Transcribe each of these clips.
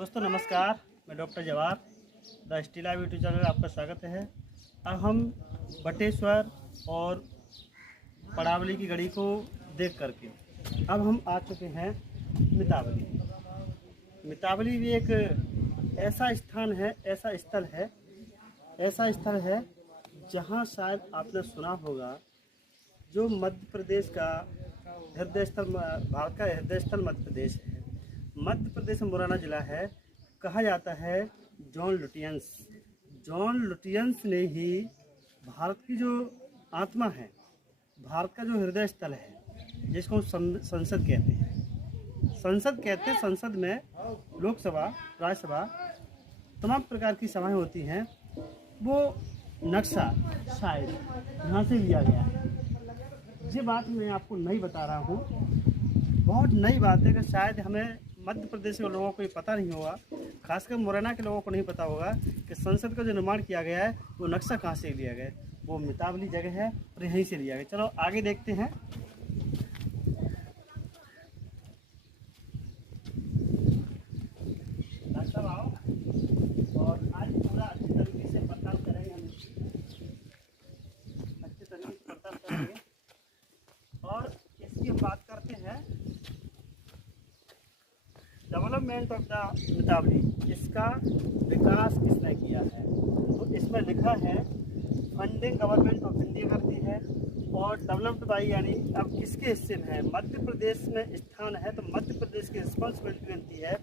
दोस्तों नमस्कार, मैं doctor Jawahar the steel live YouTube channel में आपका स्वागत है। अब हम बटेश्वर और पड़ावली की गढ़ी को देख करके अब हम आ चुके हैं मितावली। मितावली भी एक ऐसा स्थान है, ऐसा स्थल है जहाँ शायद आपने सुना होगा, जो मध्य प्रदेश का हृदय स्थल, भारत का हृदय स्थल मध्य प्रदेश है। मध्य प्रदेश में मुरैना जिला है। कहा जाता है जॉन लुटियंस ने ही भारत की जो आत्मा है, भारत का जो हृदय स्थल है, जिसको हम संसद कहते हैं। संसद में लोकसभा, राज्यसभा, तमाम प्रकार की सभाएं होती हैं। वो नक्शा शायद यहाँ से लिया गया है। ये बात मैं आपको नहीं बता रहा हूँ, बहुत नई बात है कि शायद हमें मध्य प्रदेश के लोगों को ये पता नहीं होगा, खासकर मुरैना के लोगों को नहीं पता होगा कि संसद का जो निर्माण किया गया है वो नक्शा कहाँ से लिया गया है। वो मितावली जगह है और यहीं से लिया गया। चलो आगे देखते हैं। डॉक्टर आओ और आज पूरा अच्छी तरीके से पड़ताल करेंगे, हम अच्छी तरीके से पड़ताल करेंगे और इसकी बात करते हैं डेवलपमेंट ऑफ द मितावली। इसका विकास किसने किया है? तो इसमें लिखा है फंडिंग गवर्नमेंट ऑफ इंडिया करती है और डेवलप्ड बाई, यानी अब किसके हिस्से में है? मध्य प्रदेश में स्थान है तो मध्य प्रदेश की रिस्पॉन्सिबिलिटी बनती है,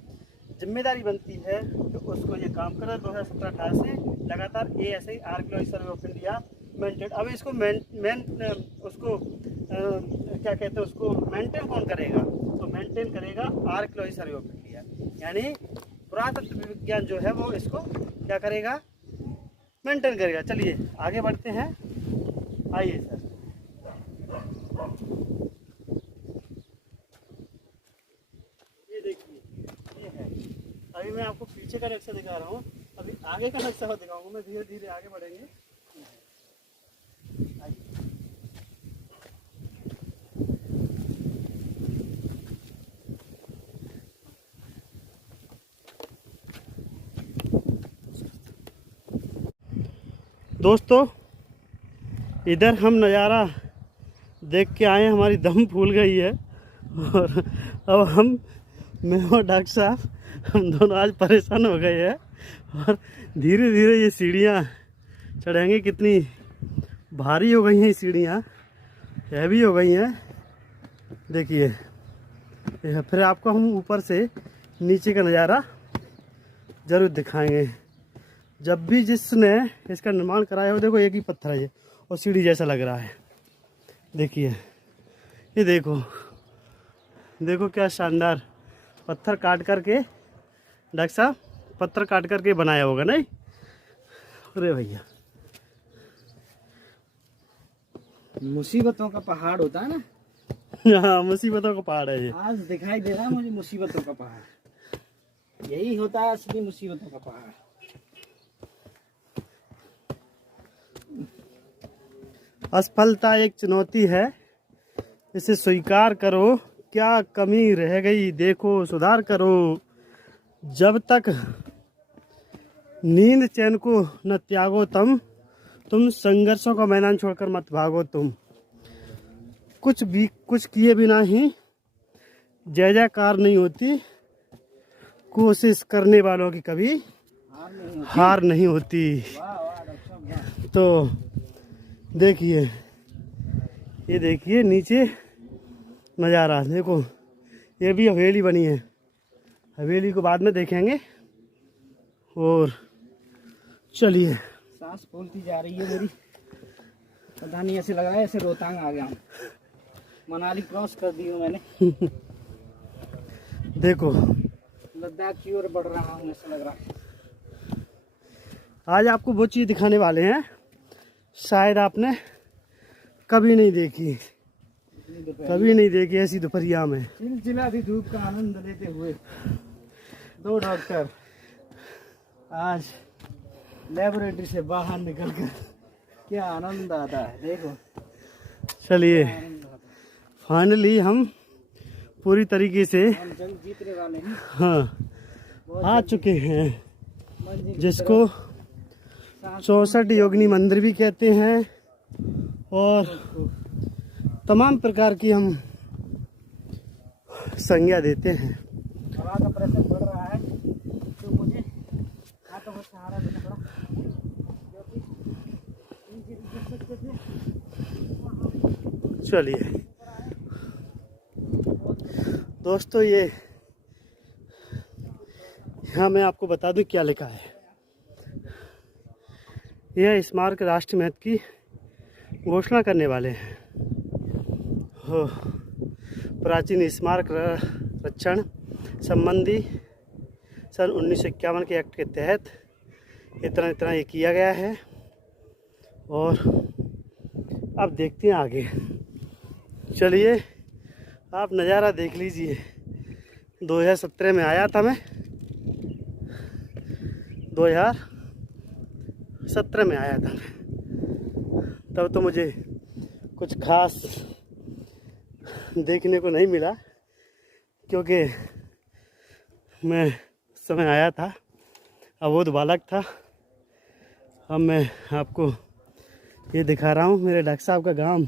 जिम्मेदारी बनती है कि उसको ये काम करे। 2017-18 से लगातार ASI archaeology survey of India maintain. अब इसको क्या कहते हैं, उसको मेंटेन कौन करेगा? तो मेंटेन करेगा आर्कियोलॉजी सर्वे ऑफ इंडिया, यानी पुरातत्व विज्ञान जो है वो इसको क्या करेगा? मेंटेन करेगा। चलिए आगे बढ़ते हैं, आइए सर। ये देखिए, ये है। अभी मैं आपको पीछे का नक्शा दिखा रहा हूँ, अभी आगे का नक्शा दिखाऊंगा मैं। धीरे धीरे आगे बढ़ेंगे। दोस्तों इधर हम नज़ारा देख के आए, हमारी दम फूल गई है और अब मैं और डॉक्टर साहब हम दोनों आज परेशान हो गए हैं और धीरे धीरे ये सीढ़ियाँ चढ़ेंगे। कितनी भारी हो गई हैं ये सीढ़ियाँ, हैवी हो गई हैं। देखिए फिर आपको हम ऊपर से नीचे का नज़ारा ज़रूर दिखाएंगे। जब भी जिसने इसका निर्माण कराया हो, देखो एक ही पत्थर है ये और सीढ़ी जैसा लग रहा है। देखिए ये देखो क्या शानदार पत्थर काट करके, डॉक्टर साहब पत्थर काट करके बनाया होगा, नहीं? अरे भैया, मुसीबतों का पहाड़ होता है ना। हाँ, मुसीबतों का पहाड़ है ये। आज दिखाई दे रहा है मुझे मुसीबतों का पहाड़। यही होता है असली मुसीबतों का पहाड़। असफलता एक चुनौती है, इसे स्वीकार करो। क्या कमी रह गई देखो, सुधार करो। जब तक नींद चैन को न त्यागो तुम संघर्षों का मैदान छोड़कर मत भागो तुम। कुछ किए बिना ही जय जयकार नहीं होती, कोशिश करने वालों की कभी हार नहीं होती। तो देखिए, ये देखिए नीचे नज़ारा देखो। ये भी हवेली बनी है, हवेली को बाद में देखेंगे। और चलिए, सांस फूलती जा रही है मेरी, पता नहीं ऐसे लग रहा है ऐसे रोहतांग आ गया हूँ। मनाली क्रॉस कर दी हूँ मैंने। देखो लद्दाख की ओर बढ़ रहा हूँ ऐसा लग रहा है। आज आपको वो चीज़ दिखाने वाले हैं शायद आपने कभी नहीं देखी ऐसी दोपहरिया में। चिलचिलाती धूप का आनंद लेते हुए दो डॉक्टर आज लेबोरेटरी से बाहर निकलकर क्या आनंद आता है। देखो चलिए फाइनली हम पूरी तरीके से हम जंग जीतने वाले हैं। हाँ आ चुके हैं, मंदिर की जिसको तरफ 64 योगिनी मंदिर भी कहते हैं और तमाम प्रकार की हम संज्ञा देते हैं। हवा का प्रेशर बढ़ रहा है तो मुझे हाथों का सहारा लेना पड़ा, क्योंकि नीचे गिर सकते थे। चलिए दोस्तों, ये यहाँ मैं आपको बता दूं क्या लिखा है। यह स्मारक राष्ट्रीय महत्व की घोषणा करने वाले हैं। हो प्राचीन स्मारक रक्षण संबंधी सन 1951 के एक्ट के तहत इतना ये किया गया है। और अब देखते हैं आगे। चलिए आप नज़ारा देख लीजिए। 2017 में आया था मैं, 2017 में आया था मैं, तब तो मुझे कुछ खास देखने को नहीं मिला, क्योंकि मैं उस समय आया था, अबोध बालक था। अब मैं आपको ये दिखा रहा हूँ। मेरे डॉक्टर साहब का गांव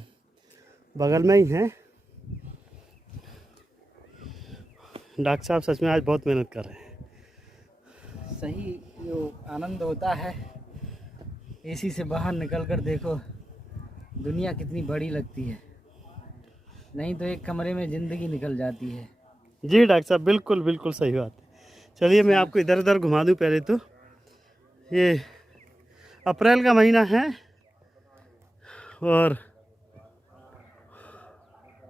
बगल में ही है। डॉक्टर साहब सच में आज बहुत मेहनत कर रहे हैं। सही जो आनंद होता है एसी से बाहर निकल कर देखो, दुनिया कितनी बड़ी लगती है। नहीं तो एक कमरे में ज़िंदगी निकल जाती है। जी डॉक्टर साहब, बिल्कुल बिल्कुल सही बात है। चलिए मैं आपको इधर उधर घुमा दूँ। पहले तो ये अप्रैल का महीना है और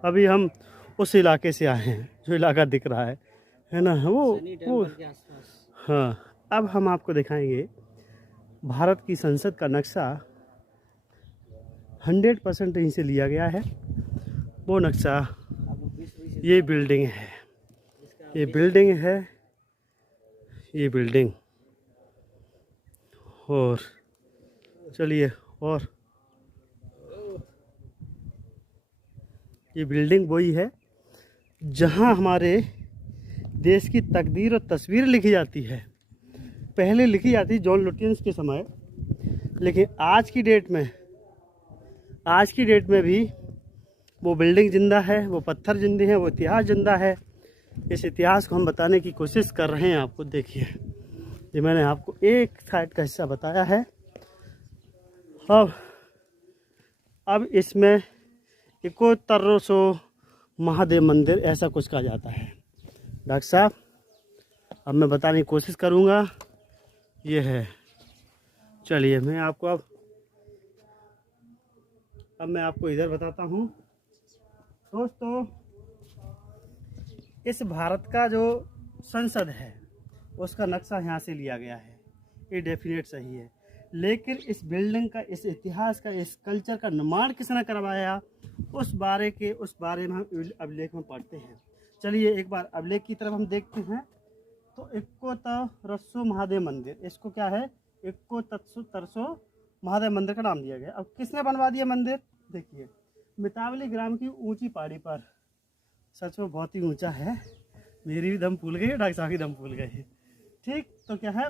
अभी हम उस इलाके से आए हैं जो इलाका दिख रहा है ना, वो के आसपास। हाँ। अब हम आपको दिखाएंगे भारत की संसद का नक्शा 100% यहीं से लिया गया है। वो नक्शा ये बिल्डिंग है, ये बिल्डिंग है, ये बिल्डिंग। और चलिए, और ये बिल्डिंग वही है जहाँ हमारे देश की तकदीर और तस्वीर लिखी जाती है। पहले लिखी जाती जॉन लुटियंस के समय, लेकिन आज की डेट में भी वो बिल्डिंग जिंदा है, वो पत्थर जिंदे हैं, वो इतिहास जिंदा है। इस इतिहास को हम बताने की कोशिश कर रहे हैं। आपको देखिए, ये मैंने आपको एक साइड का हिस्सा बताया है। अब इसमें 7100 महादेव मंदिर ऐसा कुछ कहा जाता है। डॉक्टर साहब, अब मैं बताने की कोशिश करूँगा। ये है, चलिए मैं आपको अब मैं आपको इधर बताता हूँ। दोस्तों, इस भारत का जो संसद है उसका नक्शा यहाँ से लिया गया है, ये डेफिनेट सही है। लेकिन इस बिल्डिंग का, इस इतिहास का, इस कल्चर का निर्माण किसने करवाया, उस बारे में हम अभिलेख में पढ़ते हैं। चलिए एक बार अभिलेख की तरफ हम देखते हैं। तो 7100 महादेव मंदिर, इसको क्या है, 7100 महादेव मंदिर का नाम दिया गया। अब किसने बनवा दिया मंदिर, देखिए, मितावली ग्राम की ऊंची पहाड़ी पर। सच में बहुत ही ऊंचा है। मेरी भी दम फूल गई है, डॉक्टर साहब की दम फूल गई है। ठीक, तो क्या है,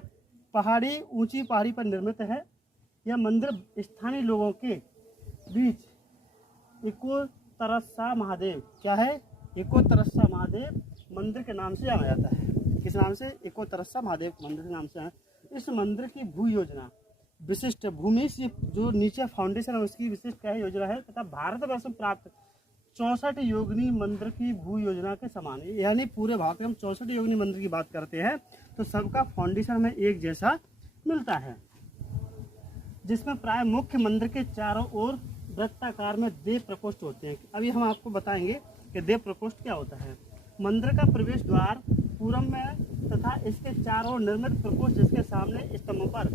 ऊंची पहाड़ी पर निर्मित है। यह मंदिर स्थानीय लोगों के बीच इको तरस्सा महादेव, क्या है, इको तरस्सा महादेव मंदिर के नाम से जाना जाता है। किस नाम से, इको तरस्सा महादेव मंदिर के नाम से। इस मंदिर की भू योजना विशिष्ट, भूमि से जो नीचे फाउंडेशन है उसकी विशिष्ट क्या योजना है, तथा भारतवर्ष में प्राप्त 64 योगिनी मंदिर की भू योजना के समान है। यानी पूरे भारत में हम 64 योगिनी मंदिर की बात करते हैं तो सबका फाउंडेशन हमें एक जैसा मिलता है, जिसमें प्राय मुख्य मंदिर के चारों ओर वृत्ताकार में देव प्रकोष्ठ होते हैं। अभी हम आपको बताएंगे कि देव प्रकोष्ठ क्या होता है। मंदिर का प्रवेश द्वार पूरब में तथा इसके चारों निर्मित प्रकोष्ठ, जिसके सामने स्तंभों पर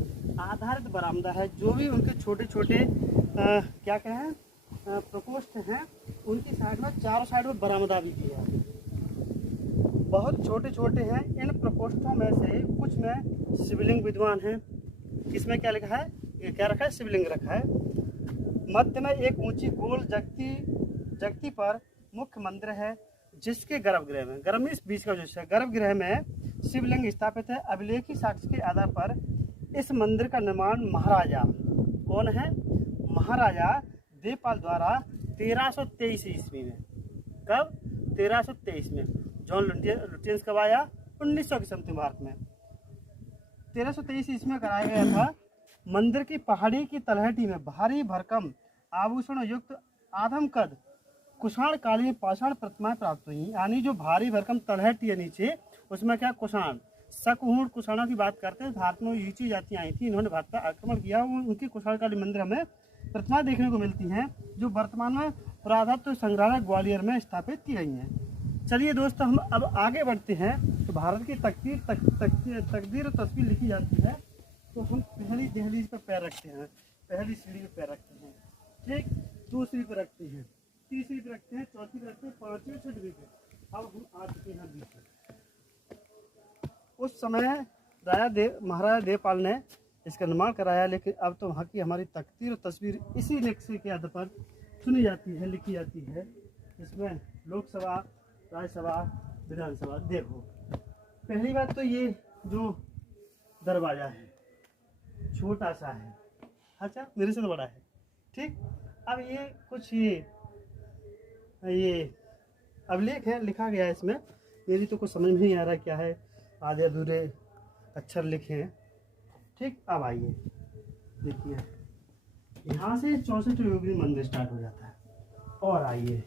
आधारित बरामदा है। जो भी उनके छोटे छोटे क्या कहें प्रकोष्ठ हैं, उनकी साइड में, चारों साइड में बरामदा भी की है। बहुत छोटे छोटे हैं। इन प्रकोष्ठों में से कुछ में शिवलिंग विद्वान है। किसमें क्या लिखा है, ये क्या रखा है, शिवलिंग रखा है। मध्य में एक ऊंची गोल जगती पर मुख्य मंदिर है, जिसके गर्भगृह में, गर्भ में इस बीच का जो गर्भगृह में शिवलिंग स्थापित है। अभिलेखी साक्ष्य के आधार पर इस मंदिर का निर्माण महाराजा कौन है? महाराजा देवपाल द्वारा 1323 ईस्वी में। कब? 1323 में। जॉन लुटियंस कब आया? 1900 की समथिंग मार्क में। 1323 ईस्वी में कराया गया था। मंदिर की पहाड़ी की तलहटी में भारी भरकम आभूषण युक्त आधम कद कुषाण कालीन पाषाण प्रतिमाएं प्राप्त हुई। यानी जो भारी भरकम तलहटी है नीचे, उसमें क्या कुषाण शकहूण कुषाणों की बात करते हैं। भारत में यूची जातियां आई थी, इन्होंने भारत पर आक्रमण किया। उनकी कुषाण काली मंदिर हमें प्रतिमा देखने को मिलती हैं, जो वर्तमान में पुरातत्व संग्रहालय ग्वालियर में स्थापित की गई हैं। चलिए दोस्तों, हम अब आगे बढ़ते हैं। तो भारत की तकदीर और तस्वीर लिखी जाती है, तो हम पहली दहलीज पर पैर रखते हैं, पहली सीढ़ी पर पैर रखते हैं, ठीक, दूसरी पर रखते हैं, तीसरी पर रखते हैं, चौथी पर रखते हैं, पाँचवीं छठवीं पे। अब हम आ चुके हैं बीच में। उस समय महाराजा देवपाल ने इसका निर्माण कराया, लेकिन अब तो वहाँ की हमारी तकदीर और तस्वीर इसी नक्शे के आधार पर चुनी जाती है, लिखी जाती है। इसमें लोकसभा, राज्यसभा, विधानसभा। देखो, पहली बात तो ये जो दरवाजा है छोटा सा है, अच्छा मेरे से तो बड़ा है, ठीक। अब ये कुछ ये अभिलेख है, लिखा गया है इसमें। मेरी तो कुछ समझ में नहीं आ रहा क्या है, आधे अधूरे अक्षर लिखे हैं, ठीक। अब आइए देखिए, यहाँ से 64 योगिनी मंदिर स्टार्ट हो जाता है। और आइए,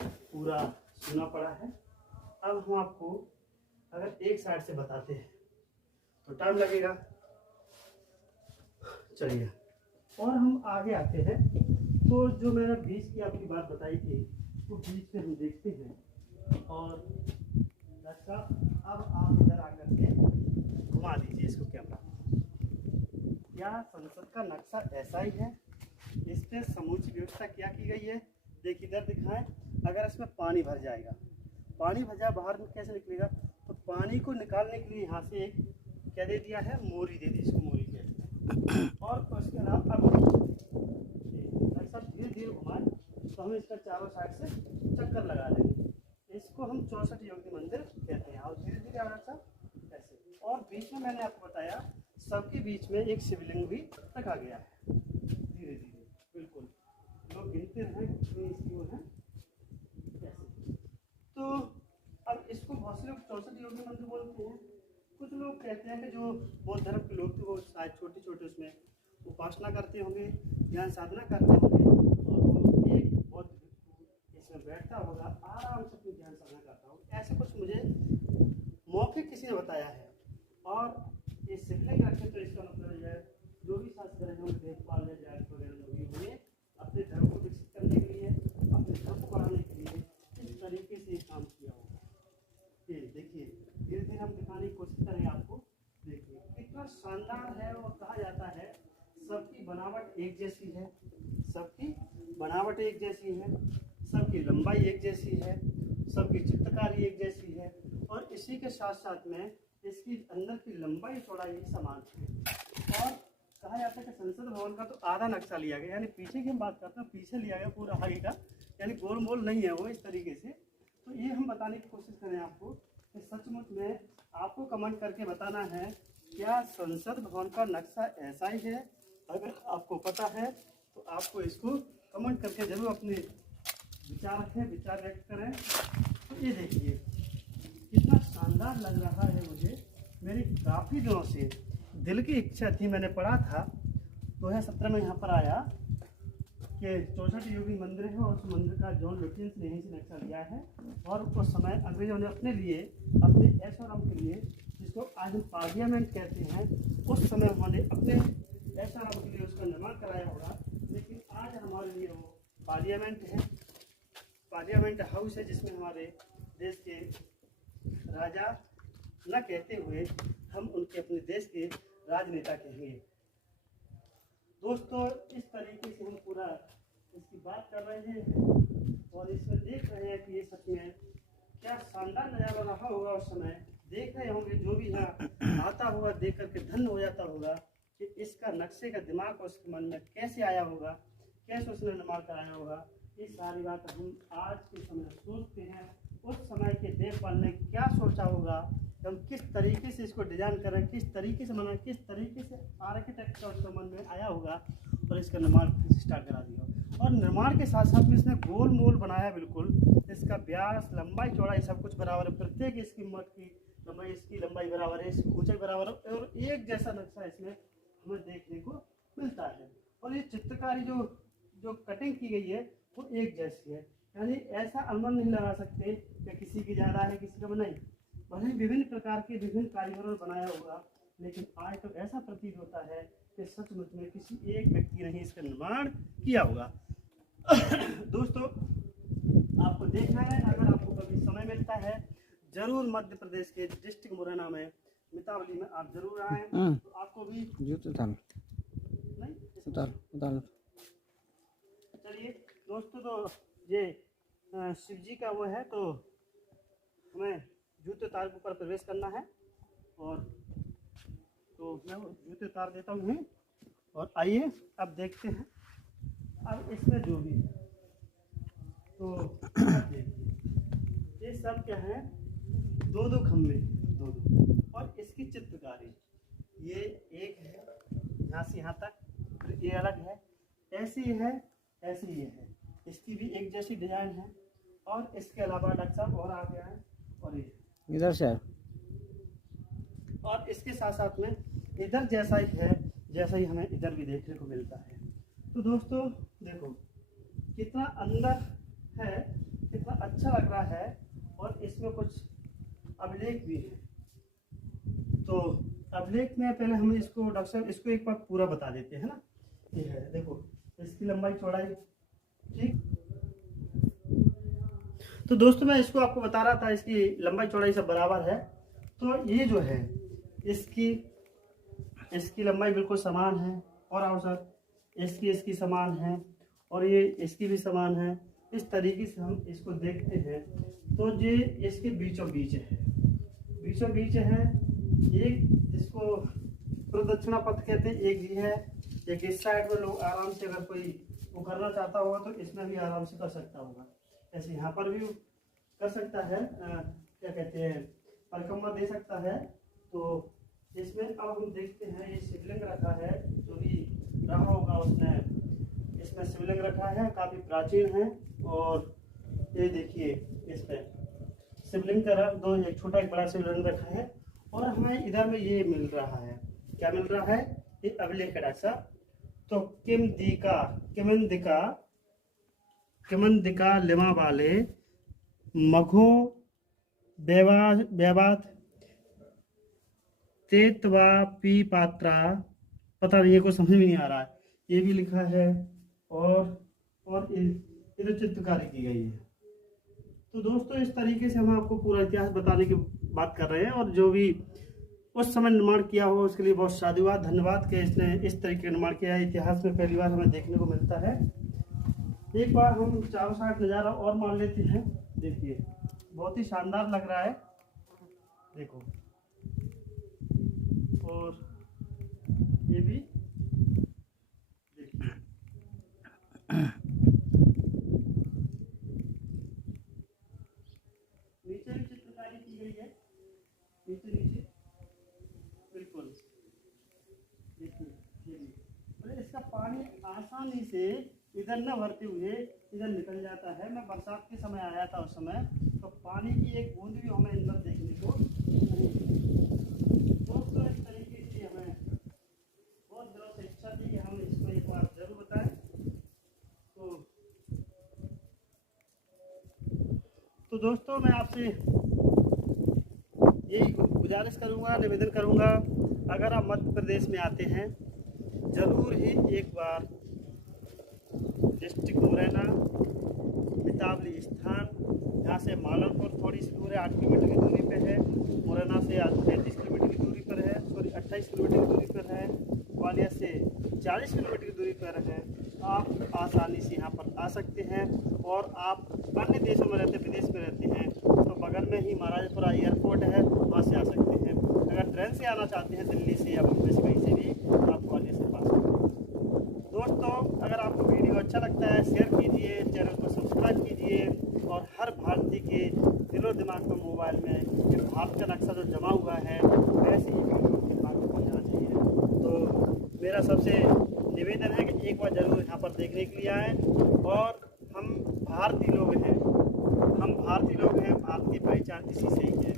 पूरा सुना पड़ा है। अब हम आपको अगर एक साइड से बताते हैं तो टाइम लगेगा। चलिए, और हम आगे आते हैं। तो जो मैंने बीच की आपकी बात बताई थी, तो बीच में हम देखते हैं। और दर्शक, अब आप इधर आकर के घुमा दीजिए इसको कैमरा। क्या संसद का नक्शा ऐसा ही है? इस पे समूची व्यवस्था क्या की गई है? देखिए इधर दिखाएं। अगर इसमें पानी भर जाएगा, पानी भर जाए बाहर में कैसे निकलेगा? तो पानी को निकालने के लिए यहाँ से एक क्या दे दिया है? मोरी दे दी, इसको मोरी कहते हैं। और उसके अलावा अब नक्शा धीरे धीरे घुमाएं तो हम इसका चारों साइड से चक्कर लगा देंगे। इसको हम 64 योगिनी मंदिर कहते हैं। और धीरे धीरे आना साहब ऐसे। और बीच में मैंने आपको बताया, सबके बीच में एक शिवलिंग भी रखा गया है। धीरे धीरे बिल्कुल लोग गिनते हैं कितनी इसकी वो है ऐसे। तो अब इसको बहुत से लोग 64 योगिनी मंदिर बोलते हैं। कुछ लोग कहते हैं कि जो बौद्ध धर्म के लोग थे वो शायद छोटे छोटे उसमें उपासना करते होंगे, ज्ञान साधना करते होंगे, और वो एक बौद्ध इसमें बैठता होगा, आराम से अपनी ध्यान साधना करता होगा। ऐसे कुछ मुझे मौखिक किसी ने बताया है। और ये शिवलिंग रखे तो इसका मतलब है जो भी शास्त्र हैं, देवपाल ने जाट वगैरह जो भी हुए, अपने धर्म को विकसित करने के लिए, अपने धर्म को बढ़ाने के लिए इस तरीके से काम किया होगा। ये देखिए, धीरे धीरे हम दिखाने की कोशिश करेंगे आपको। देखिए कितना शानदार है। और कहा जाता है सबकी बनावट एक जैसी है, सबकी बनावट एक जैसी है, सबकी लंबाई एक जैसी है, सबकी चित्रकारी एक जैसी है। और इसी के साथ साथ में इसकी अंदर की लंबाई चौड़ाई भी समान है। और कहा जाता है कि संसद भवन का तो आधा नक्शा लिया गया, यानी पीछे की हम बात करते हैं, पीछे लिया गया पूरा आगे का, यानी गोल मोल नहीं है वो इस तरीके से। तो ये हम बताने की कोशिश करें आपको कि सचमुच में आपको कमेंट करके बताना है, क्या संसद भवन का नक्शा ऐसा ही है? अगर आपको पता है तो आपको इसको कमेंट करके जरूर अपने विचार रखें, विचार व्यक्त करें। तो ये देखिए कितना शानदार लग रहा है मुझे। मेरी काफ़ी दिनों से दिल की इच्छा थी, मैंने पढ़ा था 2017 में यहाँ पर आया कि 64 योगिनी मंदिर है, और उस मंदिर का जॉन लुटियंस ने यहीं से नक्शा लिया है। और उस समय अंग्रेजों ने अपने लिए, अपने ऐश और आराम के लिए, जिसको आज हम पार्लियामेंट कहते हैं, उस समय उन्होंने अपने ऐश और आराम के लिए उसका निर्माण कराया होगा। लेकिन आज हमारे लिए वो पार्लियामेंट है, पार्लियामेंट हाउस है, जिसमें हमारे देश के राजा न कहते हुए हम उनके अपने देश के राजनेता कहेंगे। दोस्तों, इस तरीके से हम पूरा इसकी बात कर रहे हैं और इसमें देख रहे हैं कि ये सच में क्या शानदार नज़ारा रहा होगा। उस समय देख रहे होंगे, जो भी यहाँ आता होगा देख करके धन्य हो जाता होगा कि इसका नक्शे का दिमाग उसके मन में कैसे आया होगा, कैसे उसने निर्माण कराया होगा। ये सारी बात हम आज के समय सोचते हैं, उस समय के देवपाल ने क्या सोचा होगा, हम किस तरीके से इसको डिजाइन कर रहे हैं, किस तरीके से बना, किस तरीके से आर्किटेक्ट का उसका मन में आया होगा और इसका निर्माण स्टार्ट करा दिया। और निर्माण के साथ साथ में इसने गोल मोल बनाया बिल्कुल, इसका व्यास लंबाई चौड़ाई सब कुछ बराबर है, प्रत्येक इसकी मठ की लंबाई, इसकी लंबाई बराबर है, इसकी ऊंचाई बराबर है और एक जैसा नक्शा इसमें हमें देखने को मिलता है। और ये चित्रकारी जो कटिंग की गई है वो एक जैसी है, यानी ऐसा अनुमान नहीं लगा सकते कि किसी की ज़्यादा है किसी का नहीं। भले विभिन्न प्रकार के विभिन्न कारीगरों ने बनाया होगा, लेकिन आज तो ऐसा प्रतीत होता है कि सचमुच में किसी एक व्यक्ति ने ही इसका निर्माण किया होगा। दोस्तों आपको देखना है, अगर आपको कभी समय मिलता है जरूर मध्य प्रदेश के डिस्ट्रिक्ट मुरैना में मितावली में आप जरूर आएँ, तो आपको भी नहीं चलिए दोस्तों, तो ये शिव जी का वो है, तो हमें जूते उतार के ऊपर प्रवेश करना है और तो मैं वो जूते उतार देता हूँ और आइए अब देखते हैं अब इसमें जो भी है। तो देखिए ये सब क्या है, दो खम्भे दो और इसकी चित्रकारी ये एक है यहाँ से यहाँ तक, फिर ये अलग है, ऐसी है ऐसी ये है, इसकी भी एक जैसी डिजाइन है। और इसके अलावा डॉक्टर साहब और आ गया है और ये इधर से और इसके साथ साथ में इधर जैसा ही है, जैसा ही हमें इधर भी देखने को मिलता है। तो दोस्तों देखो कितना अंदर है, कितना अच्छा लग रहा है और इसमें कुछ अभिलेख भी है। तो अभिलेख में पहले हम इसको डॉक्टर साहब इसको एक बार पूरा बता देते हैं ना। ये है देखो इसकी लंबाई चौड़ाई, ठीक। तो दोस्तों मैं इसको आपको बता रहा था, इसकी लंबाई चौड़ाई सब बराबर है। तो ये जो है इसकी लंबाई बिल्कुल समान है और औसत इसकी समान है और ये इसकी भी समान है। इस तरीके से हम इसको देखते हैं तो ये इसके बीचों बीच है, एक जिसको प्रदक्षिणा पथ कहते हैं, एक ये है, एक इस साइड में लोग आराम से अगर कोई वो करना चाहता होगा तो इसमें भी आराम से कर सकता होगा, ऐसे यहाँ पर भी कर सकता है, क्या कहते हैं परिक्रमा दे सकता है। तो इसमें अब हम देखते हैं ये शिवलिंग रखा है, जो भी रहा होगा उसने इसमें शिवलिंग रखा है, काफ़ी प्राचीन है। और ये देखिए इसमें शिवलिंग का रंग दो, एक छोटा एक बड़ा शिवलिंग रखा है। और हमें इधर में ये मिल रहा है, क्या मिल रहा है, ये अभिलेख का डाक्सा। तो किमंदिका लिमा वाले मघो बेवात तेतवा पी पात्रा, पता नहीं ये को समझ में नहीं आ रहा है, ये भी लिखा है। और इधर चित्रकारी की गई है। तो दोस्तों इस तरीके से हम आपको पूरा इतिहास बताने की बात कर रहे हैं और जो भी उस समय निर्माण किया हो उसके लिए बहुत साधुवाद धन्यवाद कि इसने इस तरीके का निर्माण किया है। इतिहास में पहली बार हमें देखने को मिलता है। एक बार हम चारों साइड नज़ारा और मान लेते हैं, देखिए बहुत ही शानदार लग रहा है, देखो। और ये भी देखिए नीचे भी चित्रकारी की गई है, नीचे बिल्कुल देखिए ये भी। और इसका पानी आसानी से इधर न भरते हुए इधर निकल जाता है। मैं बरसात के समय आया था, उस समय तो पानी की एक बूंद भी हमें अंदर देखने को नहीं मिली। दोस्तों इस तरीके से हमें बहुत दिनों से इच्छा थी कि हम इसको एक बार जरूर बताएं। तो दोस्तों मैं आपसे यही गुजारिश करूंगा, निवेदन करूंगा, अगर आप मध्य प्रदेश में आते हैं ज़रूर ही एक बार डिस्ट्रिक्ट मुरैना मितावली स्थान, यहाँ से मालनपुर थोड़ी सी दूर है, 8 किलोमीटर की दूरी पे है। मुरैना से 35 किलोमीटर की दूरी पर है, 28 किलोमीटर की दूरी पर है। ग्वालियर से 40 किलोमीटर की दूरी पर है। आप आसानी से यहाँ पर आ सकते हैं। और आप अन्य देशों में रहते, विदेश में रहते हैं तो बगल में ही महाराजपुरा एयरपोर्ट है, वहाँ से आ सकते हैं। अगर ट्रेन से आना चाहते हैं दिल्ली से या बम्बई से, कहीं से भी आप ग्वालियर से पा सकते हैं। दोस्तों अगर आपको वीडियो अच्छा लगता है शेयर कीजिए, चैनल को सब्सक्राइब कीजिए और हर भारतीय के दिलो दिमाग में मोबाइल में ये भारत का नक्शा जो जमा हुआ है वैसे ही वीडियो के दिमाग में पहुँच जाना चाहिए। तो मेरा सबसे निवेदन है कि एक बार ज़रूर यहाँ पर देखने के लिए आए। और हम भारतीय लोग हैं, भारत की पहचान इसी से ही है।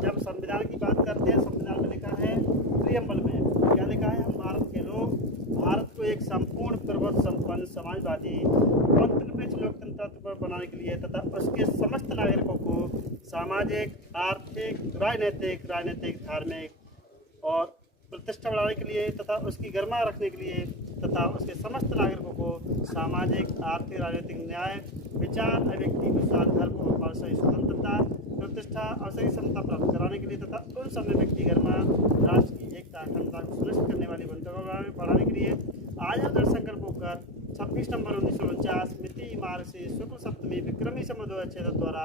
जब संविधान की बात करते हैं, संविधान में लिखा है प्रियम्बल में क्या लिखा है, हम भारत के लोग भारत को एक संपूर्ण प्रबुद्ध संपन्न समाजवादी निरपेक्ष लोकतंत्र बनाने के लिए तथा उसके समस्त नागरिकों को सामाजिक, आर्थिक, राजनीतिक, धार्मिक और प्रतिष्ठा बढ़ाने के लिए तथा उसकी गरिमा रखने के लिए तथा उसके समस्त नागरिकों को सामाजिक, आर्थिक, राजनीतिक न्याय, विचार, अभिव्यक्ति, विश्वास, धर्म और भाषाई स्वतंत्रता, प्रतिष्ठा और सही समता प्राप्त कराने के लिए तथा उन समय व्यक्ति गरिमा, राष्ट्र की एकता अखंडता को सुनिश्चित करने वाली बंधुओं बढ़ाने के लिए आज हम दृढ़ संकल्प होकर 26 नवंबर 1949 मिति मार्ग से शुक्ल सप्तमी विक्रमी संवत 2006 द्वारा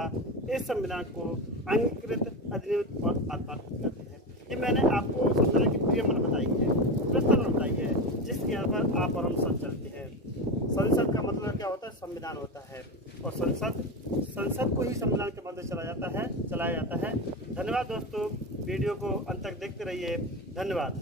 इस संविधान को अंगीकृत, अधिनियमित और आत्मार्पित करते हैं। ये मैंने आपको संविधान की प्रियम्बल बताई है, प्रस्तावना बताई है, जिसके आधार पर आप और हम सब चलते हैं। संसद का मतलब क्या होता है, संविधान होता है, और संसद को ही संविधान के मध्य चलाया जाता है। धन्यवाद दोस्तों, वीडियो को अंत तक देखते रहिए। धन्यवाद।